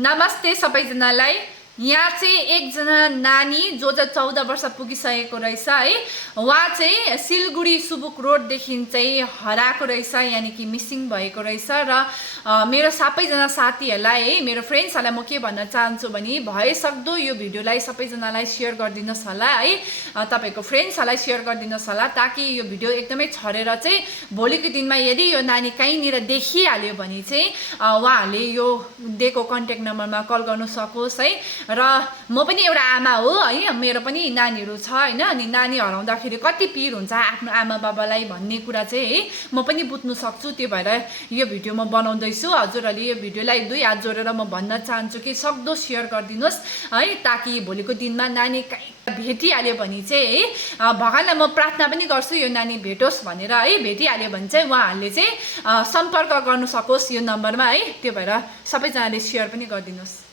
नमस्ते सबैजनालाई। यहाँ चाहिँ एकजना नानी जो चाहिँ 14 वर्ष पुगिसकेको रहेछ है। उहाँ चाहिँ सिलगढी सुबुक रोडदेखि चाहिँ हराएको रहेछ, यानी कि मिसिङ भएको रहेछ। र मेरो सबैजना साथीहरूलाई है, मेरो फ्रेन्ड्सहरूलाई म के भन्न चाहन्छु भने भएसक्दो यो भिडियोलाई सबैजनालाई सेयर गरिदिनुहोस् होला है। तपाईको फ्रेन्ड्सहरूलाई सेयर गरिदिनुहोस् होला, ताकि यो भिडियो एकदमै छरेर चाहिँ भोलिको दिनमा यदि यो नानी कहीँनिर देखिहाल्यो भने चाहिँ उहाँहरूले यो दिएको कन्ट्याक्ट नम्बरमा कल गर्न सकोस् है। र म पनि एउटा आमा हो है, मेरो पनि नानीहरू छ हैन। अनि नानी हराउँदाखेरि कति पिर हुन्छ आफ्नो आमा बाबालाई भन्ने कुरा चाहिँ है म पनि बुझ्नु सक्छु। त्यो भएर यो भिडियो म बनाउँदैछु। हजुरहरूले यो भिडियोलाई दुई हात जोडेर म भन्न चाहन्छु कि सक्दो सेयर गरिदिनुहोस् है, ताकि भोलिको दिनमा नानी भेटिहाल्यो भने चाहिँ है, भगवानलाई म प्रार्थना पनि गर्छु यो नानी भेटोस् भनेर है। भेटिहाल्यो भने चाहिँ उहाँहरूले चाहिँ सम्पर्क गर्नु सकोस् यो नम्बरमा है। त्यो भएर सबैजनाले सेयर पनि गरिदिनुहोस्।